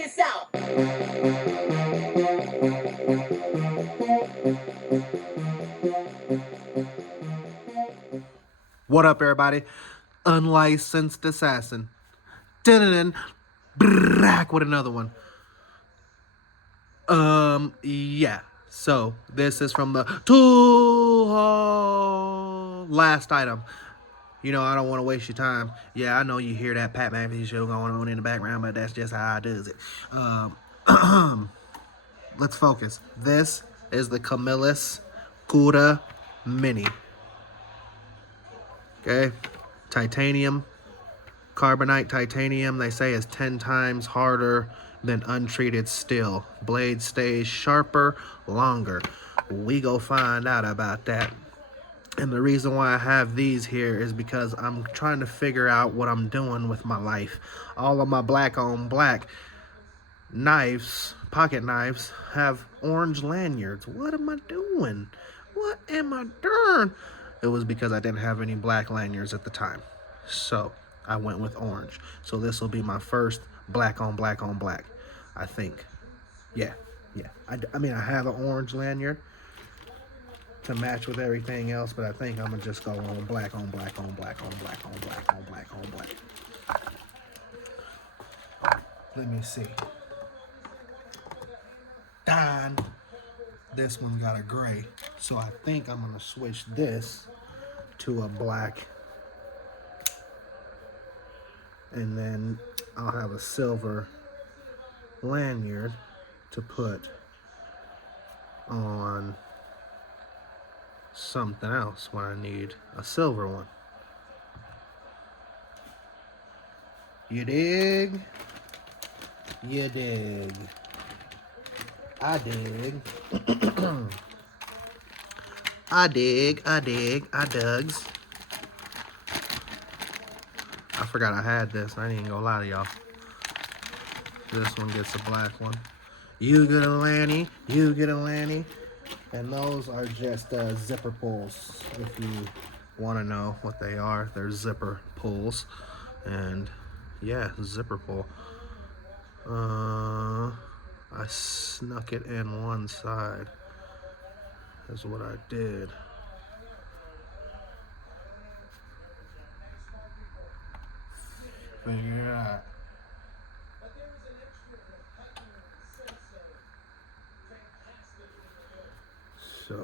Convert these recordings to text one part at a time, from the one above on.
this out. What up, everybody? Unlicensed assassin. Dun back with another one. Yeah. So this is from the tool haul. Last item. You know, I don't want to waste your time. Yeah, I know you hear that Pat McAfee show going on in the background, but that's just how I does it. Let's focus. This is the Camillus Cuda Mini. Okay, titanium, carbonite titanium. They say is 10 times harder than untreated steel. Blade stays sharper, longer. We go find out about that. And the reason why I have these here is because I'm trying to figure out what I'm doing with my life. All of my black on black knives, pocket knives, have orange lanyards. What am I doing? What am I doing? It was because I didn't have any black lanyards at the time. So I went with orange. So this will be my first black on black on black, I think. Yeah. I mean, I have an orange lanyard to match with everything else, but I think I'm gonna just go on black on black on black on black on black on black on black. Let me see. Done. This one got a gray, so I think I'm gonna switch this to a black, and then I'll have a silver lanyard to put on something else when I need a silver one. You dig? You dig. I dig. I dugs. I forgot I had this. I ain't gonna lie to y'all. This one gets a black one. You get a Lanny, you get a Lanny. And those are just zipper pulls. If you want to know what they are, they're zipper pulls. And yeah, zipper pull. I snuck it in one side. That's what I did. Figure it out. So.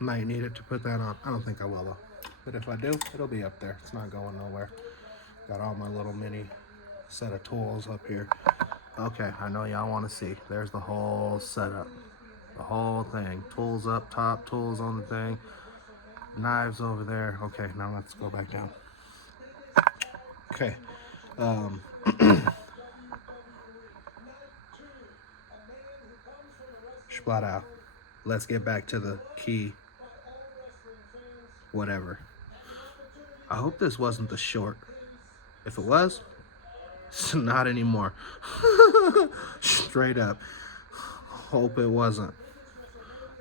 Might need it to put that on. I don't think I will though. But if I do, it'll be up there. It's not going nowhere. Got all my little mini set of tools up here. Okay, I know y'all want to see. There's the whole setup. The whole thing. Tools up top, tools on the thing. Knives over there. Okay, now let's go back down. Okay. Splat out. Let's get back to the key. Whatever. I hope this wasn't the short. If it was, it's not anymore. Straight up. Hope it wasn't.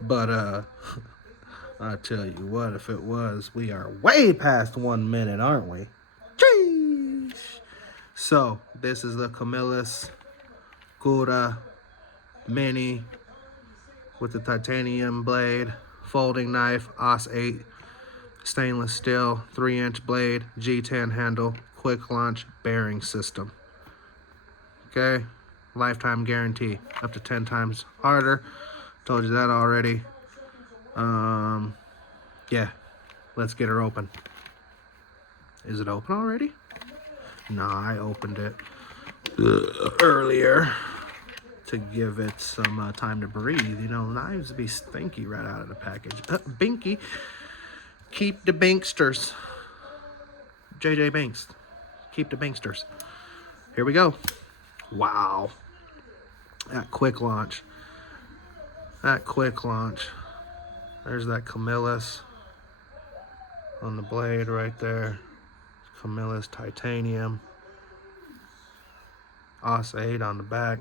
But I tell you what, if it was, we are way past 1 minute, aren't we? Jeez. So this is the Camillus Cuda Mini with the titanium blade, folding knife, OS 8, stainless steel, 3-inch blade, G10 handle, quick launch bearing system. Okay, lifetime guarantee, up to 10 times harder. Told you that already. Yeah, let's get her open. Is it open already? No, I opened it earlier to give it some time to breathe. You know, knives be stinky right out of the package. Binky, keep the Banksters. JJ Banks, keep the Banksters. Here we go. Wow. That quick launch. That quick launch. There's that Camillus on the blade right there. Camillus titanium. OS 8 on the back.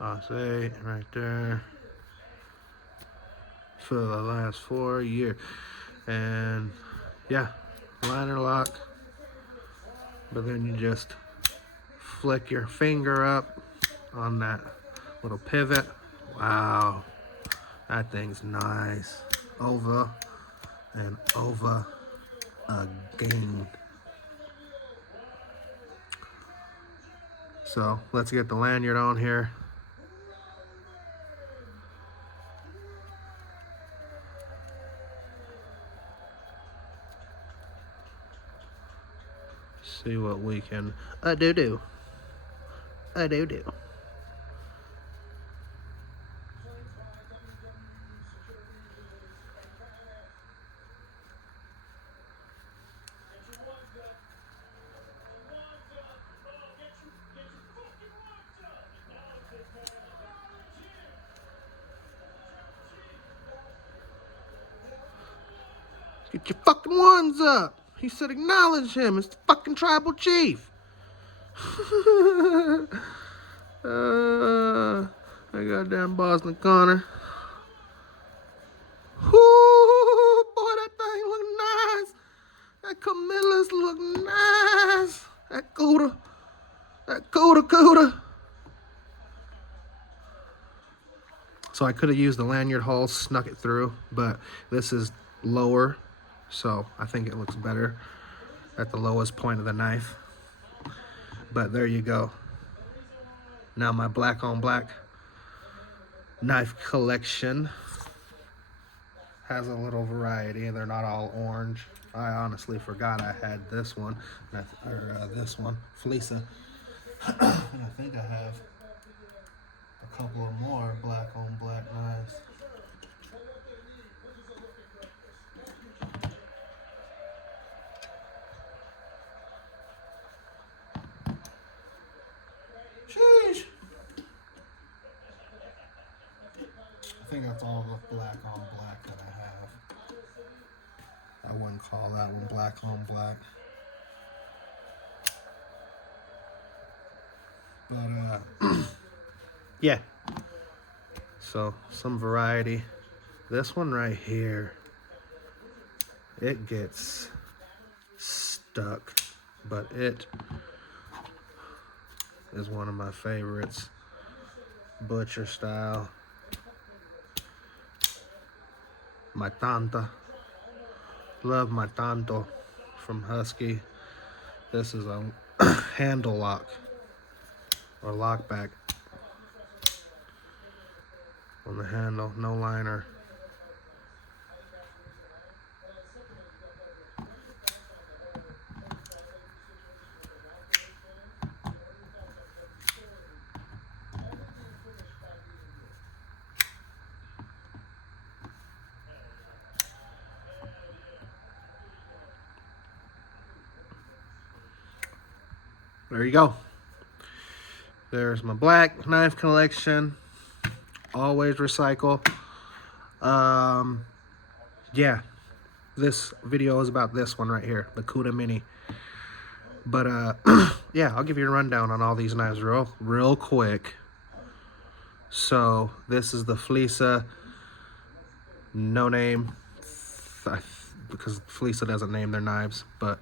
OS 8 right there. For the last 4 years. And yeah, liner lock. But then you just flick your finger up on that little pivot. Wow, that thing's nice. Over and over again. So let's get the lanyard on here. See what we can do. Get your fucking ones up. He said acknowledge him. It's the fucking tribal chief. I got damn Boston Connor. Whoo, boy, that thing look nice. That Camillus look nice. That Cuda. So I could have used the lanyard hole, snuck it through, but this is lower, so I think it looks better at the lowest point of the knife. But there you go. Now my black on black knife collection has a little variety. They're not all orange. I honestly forgot I had this one, this one, Fleeca. And I think I have a couple of more black on black knives. Sheesh. I think that's all the black on black that I have. I wouldn't call that one black on black. But yeah. So some variety. This one right here, it gets stuck, but it is one of my favorites. Butcher style. My Tanta. Love my Tanto from Husky. This is a handle lock or lock back on the handle, no liner. There you go. There's my black knife collection. Always recycle. Yeah, this video is about this one right here, the Cuda Mini. But yeah, I'll give you a rundown on all these knives real quick. So this is the Fleeca, no name, because Fleeca doesn't name their knives, but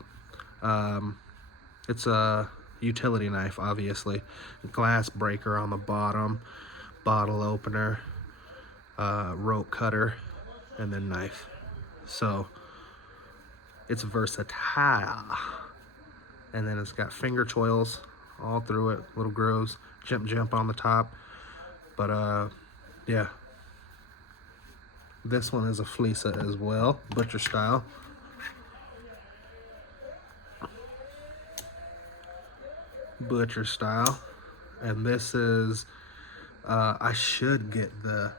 it's a utility knife, obviously. Glass breaker on the bottom, bottle opener, rope cutter, and then knife. So it's versatile. And then it's got finger choils all through it, little grooves, jump on the top. But yeah, This one is a Fleeca as well, butcher style. Butcher style. And this is, I should get the,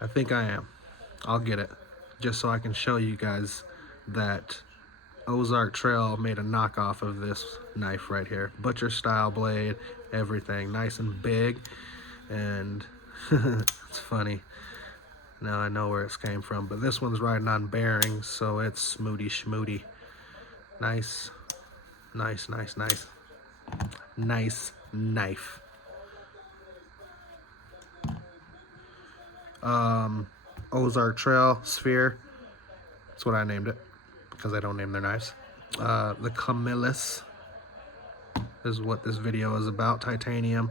I think I am. I'll get it, just so I can show you guys that Ozark Trail made a knockoff of this knife right here. Butcher style blade, everything. Nice and big, and it's funny. Now I know where it came from, but this one's riding on bearings, so it's smooty schmooty. Nice, nice, nice, nice. Nice knife. Ozark Trail Sphere. That's what I named it, because I don't name their knives. The Camillus is what this video is about. Titanium.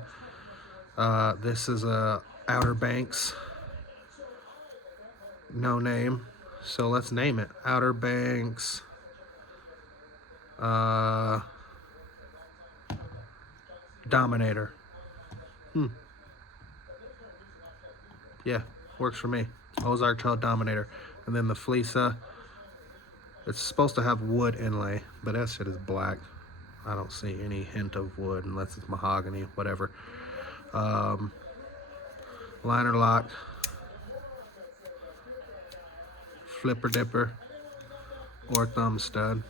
This is a Outer Banks. No name, so let's name it. Outer Banks. Dominator. Yeah, works for me. Ozark Trail Dominator. And then the Fleeca. It's supposed to have wood inlay, but that shit is black. I don't see any hint of wood unless it's mahogany, whatever. Liner lock. Flipper dipper. Or thumb stud.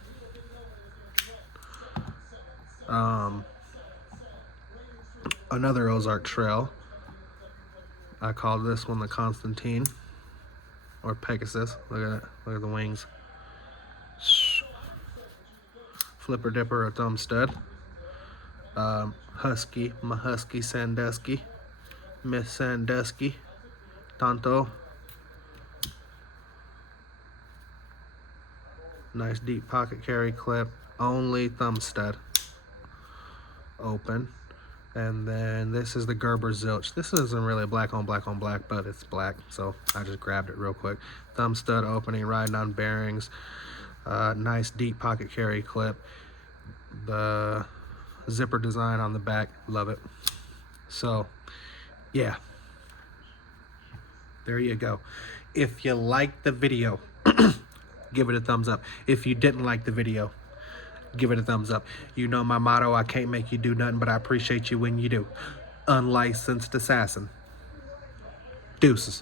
Another Ozark Trail. I call this one the Constantine or Pegasus. Look at it. Look at the wings. Flipper dipper or thumb stud. Husky, my Husky Sandusky. Miss Sandusky. Tonto. Nice deep pocket carry clip. Only thumb stud. Open. And then this is the Gerber Zilch. This isn't really black on black on black, but it's black, so I just grabbed it real quick. Thumb stud opening, riding on bearings. Nice deep pocket carry clip. The zipper design on the back, love it. So, yeah. There you go. If you liked the video, give it a thumbs up. If you didn't like the video, give it a thumbs up. You know my motto, I can't make you do nothing, but I appreciate you when you do. Unlicensed assassin. Deuces.